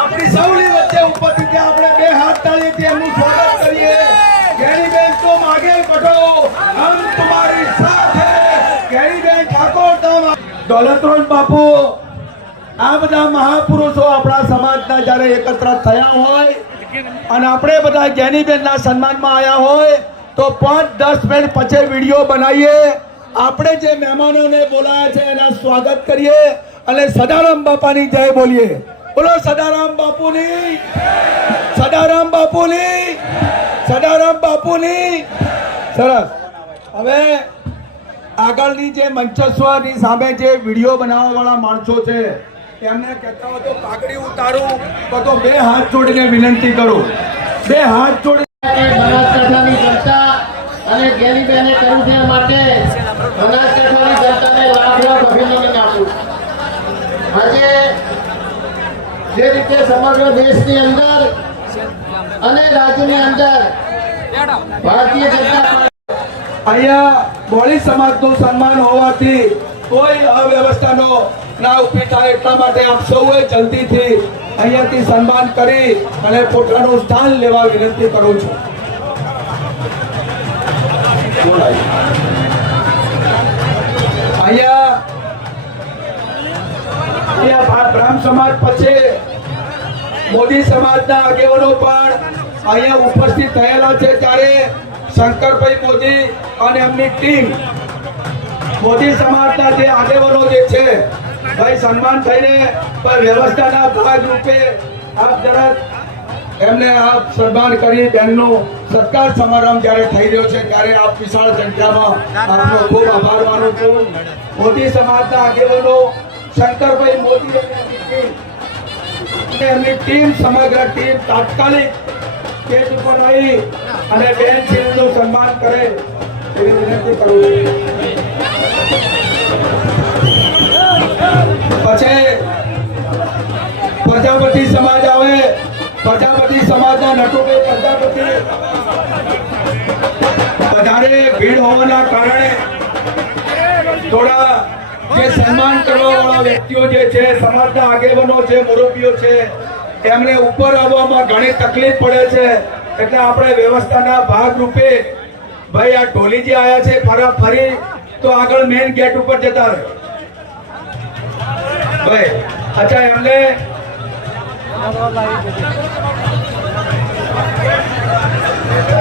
આપણી સૌની વચ્ચે ઉપસ્થિત છે. આપણે બે હાથ તાળીથી એમનું સ્વાગત કરીએ. ગેરીબેન तुम आगे बढ़ो, हम तुम्हारी साथ हैं. ગેરીબેન ઠાકોર દોલતરામ બાપુ આ બધા મહાપુરુષો આપણા સમાજના જ્યારે એકત્ર થયા હોય અને આપણે બધા ગેનીબેનના સન્માનમાં આવ્યા હોય તો 5-10 મિનિટ પછી વિડીયો બનાવીએ. આપણે જે મહેમાનોને બોલાયા છે એના સ્વાગત કરીએ અને સદારામ બાપાની જય બોલીએ. બોલો સદારામ બાપુની, સદારામ બાપુની, સદારામ બાપુની. સરસ. હવે આગળની જે મંચસ્વની સામે જે વિડીયો બનાવવા વાળા માણસો છે એમને કહેતા હોય તો પાઘડી ઉતારું તો બે હાથ જોડીને વિનંતી કરું. બે હાથ જોડી બનાસકાંઠાની જનતા અને ગેરીબેને કર્યું છે માટે બનાસકાંઠાની જનતાને લાખ લાખ અભિનંદન આપું. આજે જે રીતે સમગ્ર દેશની અંદર અને રાજ્યની અંદર ભારતીય જનતા અહીંયા બોળી સમાજનું સન્માન હોવાથી કોઈ અવ્યવસ્થાનો ના ઉભી થાય એટલા માટે આપ સૌએ જલ્દીથી અહીંયાથી સન્માન કરી અને પોતાનું સ્થાન લેવા વિનંતી કરું છું. અહીંયા બ્રાહ્મ સમાજ પછી મોદી સમાજના આગેવાનો પણ અહીંયા ઉપસ્થિત થયેલા છે. ત્યારે શંકરભાઈ મોદી અને એમની ટીમ મોદી સમાજના જે આગેવાનો જે છે ભાઈ સન્માન થઈને વ્યવસ્થાના ભાગરૂપે આપ જરા એમને આપ સન્માન કરી બેનનો સત્કાર સમારંભ જ્યારે થઈ રહ્યો છે ત્યારે આપ વિશાળ સંખ્યામાં આપનો ખૂબ આભાર માનું છું. મોદી સમાજના આગેવાનો શંકરભાઈ મોદી અને એમની ટીમ સમગ્ર ટીમ તાત્કાલિક સ્ટેજ ઉપર આવી અને બેન શ્રીનું સન્માન કરે એવી વિનંતી કરું છું. પછી પ્રજાપતિ સમાજ આવે. પ્રજાપતિ સમાજના નટુભાઈ પ્રજાપતિ વધારે ભીડ હોવાના કારણે થોડા જે સન્માન કરવા વાળા વ્યક્તિઓ જે છે સમાજના આગેવાનો છે, મુરબ્બીઓ છે એમને ઉપર આવવામાં ઘણી તકલીફ પડે છે. એટલે આપણે વ્યવસ્થાના ભાગરૂપે ભાઈ આ ઢોલીજી આયા છે ફરી તો આગળ મેઇન ગેટ ઉપર જતા રહે ભાઈ. અચ્છા એમને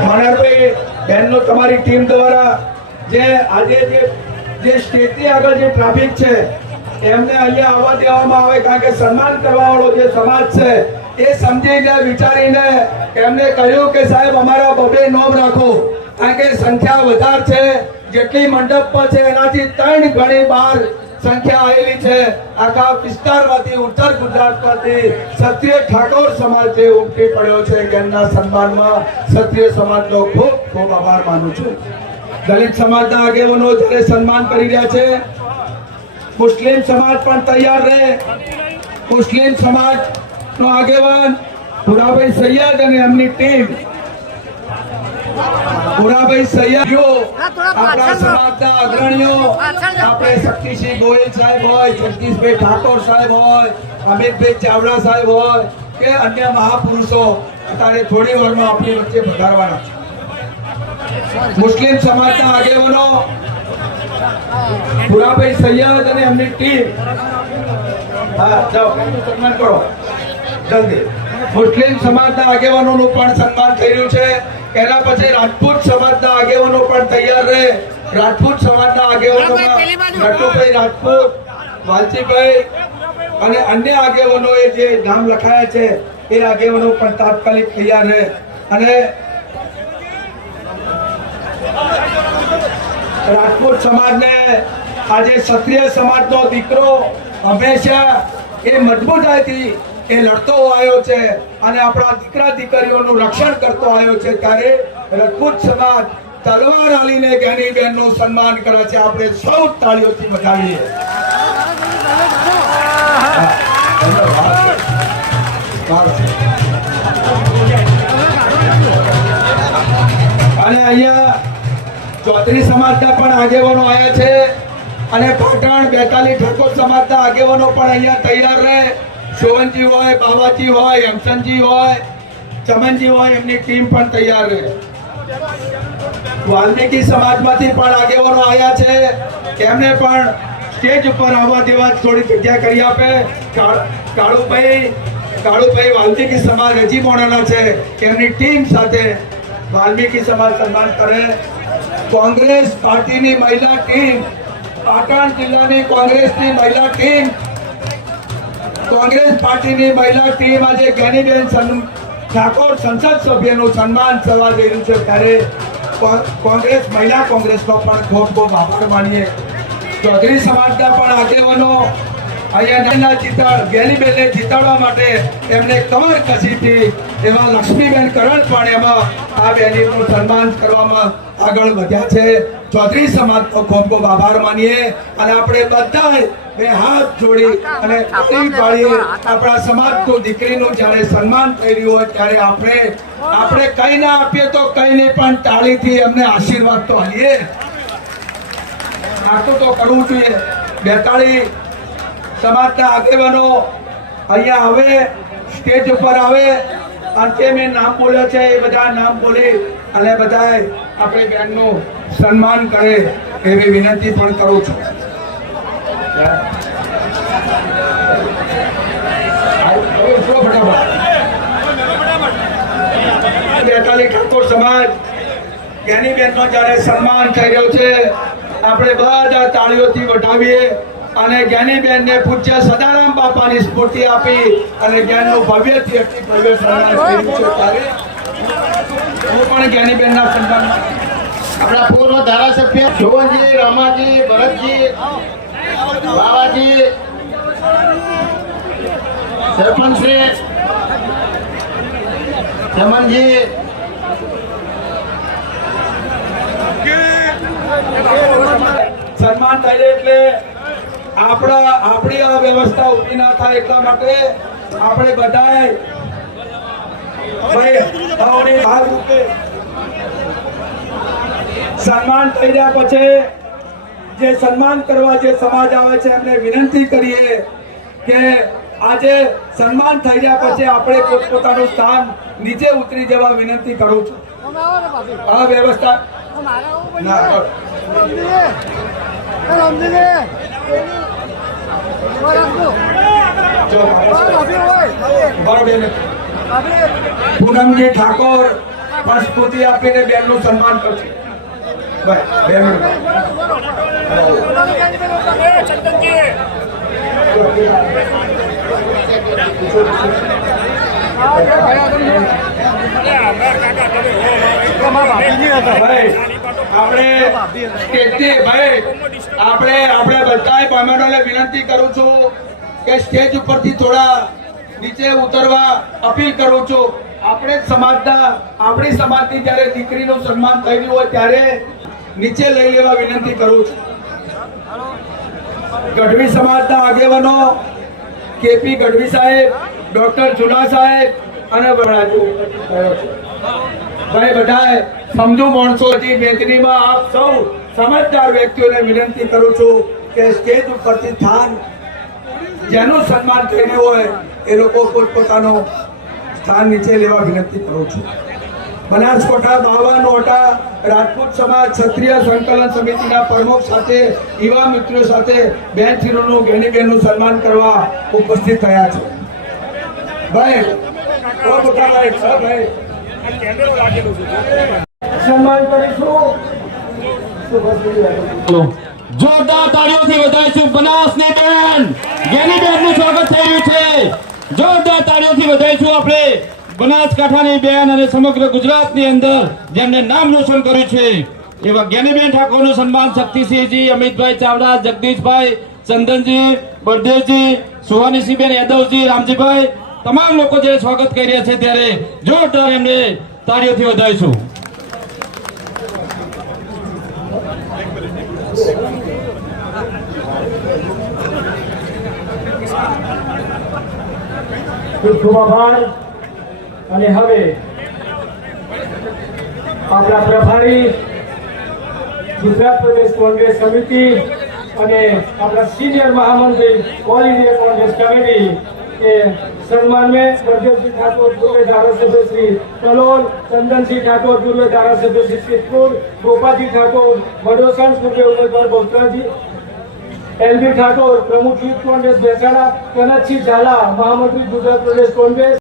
મનહરભાઈ બહેનનો તમારી ટીમ દ્વારા જે આજે જે સ્ટેજની આગળ જે ટ્રાફિક છે એમને અહીંયા આવવા દેવામાં આવે કારણ કે સન્માન કરવા વાળો જે સમાજ છે એ સમજીને વિચારીને એમને કહ્યું કે સાહેબ અમારા બબે નોમ રાખો કારણ કે સંખ્યા વધારે છે. જેટલી મંડપ છે એનાથી 3 ગણી બહાર સંખ્યા આવેલી છે. આખા વિસ્તારમાંથી ઉત્તર ગુજરાતમાંથી ક્ષત્રિય ઠાકોર સમાજ જે ઉમટી પડ્યો છે એમના સન્માનમાં ક્ષત્રિય સમાજનો ખૂબ ખૂબ આભાર માનું છું. દલિત સમાજના આગેવાનો જ્યારે સન્માન કરી રહ્યા છે. મુસ્લિમ સમાજ પણ તૈયાર રહે. મુસ્લિમ સમાજનો આગેવાન ભુરાભાઈ સૈયદ અને એમની ટીમ ભુરાભાઈ સૈયદો આપણા સમાજના અગ્રણીઓ આપણે શક્તિસિંહ ગોયલ સાહેબ હોય, જગદીશભાઈ ઠાકોર સાહેબ હોય, અમિતભાઈ ચાવડા સાહેબ હોય કે અન્ય મહાપુરુષો અત્યારે થોડી વારમાં આપણી વચ્ચે પધારવાના છે. મુસ્લિમ સમાજના આગેવાનો ભુરાભાઈ સૈયદ અને એમની ટીમ હા જાઓ સન્માન કરો જલ્દી. મુસ્લિમ સમાજના આગેવાનોનું પણ સન્માન થઈ રહ્યું છે. એના પછી રાજપૂત સમાજના આગેવાનો પણ તૈયાર રહે. રાજપૂત સમાજના આગેવાનોમાં નટુભાઈ રાજપૂત, વાલજીભાઈ અને અન્ય આગેવાનોએ જે નામ લખાયા છે એ આગેવાનો પણ તાત્કાલિક તૈયાર રહે. અને રાજપૂત સમાજને આજે ક્ષત્રિય સમાજનો દીકરો હંમેશા એ મજબૂતાઈથી એ લડતો આવ્યો છે અને આપણા દીકરા દીકરીઓનું રક્ષણ કરતો આવ્યો છે. ત્યારે રાજપૂત સમાજ તલવાર આલીને જ્ઞાનીબેનનું સન્માન કરે છે. આપણે સૌ તાળીઓથી વધાવીએ. અને અહીંયા ચૌધરી સમાજના પણ આગેવાનો આવ્યા છે અને પાટણ બેતાલી ઠાકોર સમાજના આગેવાનો પણ અહીંયા તૈયાર રહે. શોભનજી હોય, બાવાજી હોય, હેમચંદજી હોય, ચમનજી હોય, એમની ટીમ પણ તૈયાર રહે. વાલ્મીકી સમાજમાંથી પણ આગેવાનો આવ્યા છે, એમને પણ સ્ટેજ ઉપર આવવા દેવા થોડી જગ્યા કરી આપે. કાળુભાઈ વાલ્મીકી સમાજ હજી મોડાના છે, એમની ટીમ સાથે વાલ્મીકી સમાજ સન્માન કરે. કોંગ્રેસ પાર્ટીની મહિલા ટીમ, પાટણ જિલ્લાની કોંગ્રેસની મહિલા ટીમ, કોંગ્રેસ પાર્ટીની મહિલા ટીમ આજે જ્ઞાનીબેન ઠાકોર સંસદ સભ્યનું સન્માન થવા જઈ રહ્યું છે, ત્યારે કોંગ્રેસ મહિલા કોંગ્રેસનો પણ ખૂબ ખૂબ આભાર માનીએ. ચૌધરી સમાજના પણ આગેવાનો અહીંયા જ્ઞાનીબેનને જીતાડવા માટે એમને કમર કસીથી એવા લક્ષ્મીબેન કરણ પણ એમાં આ બેનનું સન્માન કરવામાં આગળ વધ્યા છે. ચૌધરી સમાજનો ખૂબ ખૂબ આભાર માનીએ અને આપણે બધા બે હાથ જોડી અને તાળી પાડીએ. આપણા સમાજનું દીકરીનું જ્યારે સન્માન થઈ રહ્યું હોય ત્યારે આપણે કઈ ના આપીએ તો કઈ નહીં, પણ તાળીથી એમને આશીર્વાદ તો આપીએ. આટલું તો કરવું જોઈએ. 42 સમાજના આગેવાનો અહીંયા આવે, સ્ટેજ ઉપર આવે અને જે મેં નામ બોલ્યો છે એ બધા નામ બોલી અને બધાએ આપણે બેનનું સન્માન કરે એવી વિનંતી પણ કરું છું. બેતાલી ઠાકોર સમાજ જ્ઞાનીબેનનો જ્યારે સન્માન થઈ રહ્યો છે, આપણે બધા તાળીઓથી વધાવીએ અને જ્ઞાનીબેનને પૂજ્ય સદારામ બાપાની સ્ફૂર્તિ આપી અને જ્ઞાનનું ભવ્યથી અતિ ભવ્ય સન્માન કર્યું છે. ત્યારે હું પણ જ્ઞાનીબેનના સન્માન આપણા પૂર્વ ધારાસભ્ય જોવનજી, રામાજી, ભરતજી, બાવાજી, સરપંચ શ્રી ચમનજી, સન્માન થાય એટલે આપણી આ વ્યવસ્થા ઊભી ના થાય એટલા માટે આપણે બધાએ સન્માન થઈ રહ્યા પછી જે સન્માન કરવા જે સમાજ આવે છે એમને વિનંતી કરીએ કે આજે સન્માન થઈ રહ્યા પછી આપણે પોતપોતાનું સ્થાન નીચે ઉતરી જવા વિનંતી કરું છું. આ વ્યવસ્થા પૂનમજી ઠાકોર સ્ફૂર્તિ આપીને બેનનું સન્માન કરશે. આપણે બધાએ બહેનોને વિનંતી કરું છું કે સ્ટેજ ઉપરથી થોડા નીચે ઉતરવા અપીલ કરું છું. આપણી સમાજની જ્યારે દીકરીનું સન્માન થઈ રહ્યું હોય ત્યારે નીચે લઈ લેવા વિનંતી કરું છું. ગઢવી સમાજના આગેવાનો કેપી ગઢવી સાહેબ, ડોક્ટર જુલા સાહેબ અને ભાઈ બધાએ સમજુ માણસોથી બેતનીમાં આપ સૌ સમજદાર વ્યક્તિઓને વિનંતી કરું છું કે સ્ટેજ ઉપરથી સ્થાન જેનું સન્માન થઈ રહ્યું હોય એ લોકો પોતપોતાનું સ્થાન નીચે લેવા વિનંતી કરું છું. બનાસકાંઠા 52 રાજપૂત સમાજ ક્ષત્રિય સંકલન સમિતિના પ્રમુખ સાથે યુવા મિત્રો સાથે બેન થીરોનું જ્ઞાનીબેનનું સન્માન કરવા ઉપસ્થિત થયા છે. ભાઈ સન્માન કરીશું. જોરદાર તાળીઓથી વધાવીશું બનાસની બેન જ્ઞાનીબેનનું સ્વાગત થઈ રહ્યું છે. જોરદાર તાળીઓથી વધાવીશું આપણે બનાસકાંઠાની બેન અને સમગ્ર ગુજરાતની અંદર જેમને નામ રોશન કર્યું છે એવા જ્ઞાનીબેન ઠાકોરનું સન્માન શક્તિસિંહજી, અમિતભાઈ ચાવડા, જગદીશભાઈ, ચંદનજી, બળદેવજી, સુહાનીસિંહબેન યાદવજી, રામજીભાઈ, તમામ લોકો જે સ્વાગત કરી રહ્યા છે ત્યારે જોરદાર એમને તાળીઓથી વધાવીશું. ખૂબ આભાર. અને હવે આપણા પ્રભારી ગુજરાત પ્રદેશ કોંગ્રેસ સમિતિ અને આપણા સિનિયર મહામંત્રી ઓલ ઇન્ડિયા કોંગ્રેસ કમિટી કે सम्मान में बलदेव ठाकुर पूर्व धारासभ्य श्री कलोल, चंदन सिंह ठाकुर पूर्व धारासभ्य श्री सिद्धपुर, गोपाल जी ठाकुर बड़ोसन पूर्व उम्मीदवार बहुत्राजी, एलबी ठाकुर प्रमुख यूथ कांग्रेस बेसाड़ा, कनक सिंह झाला महामंत्री गुजरात प्रदेश कांग्रेस।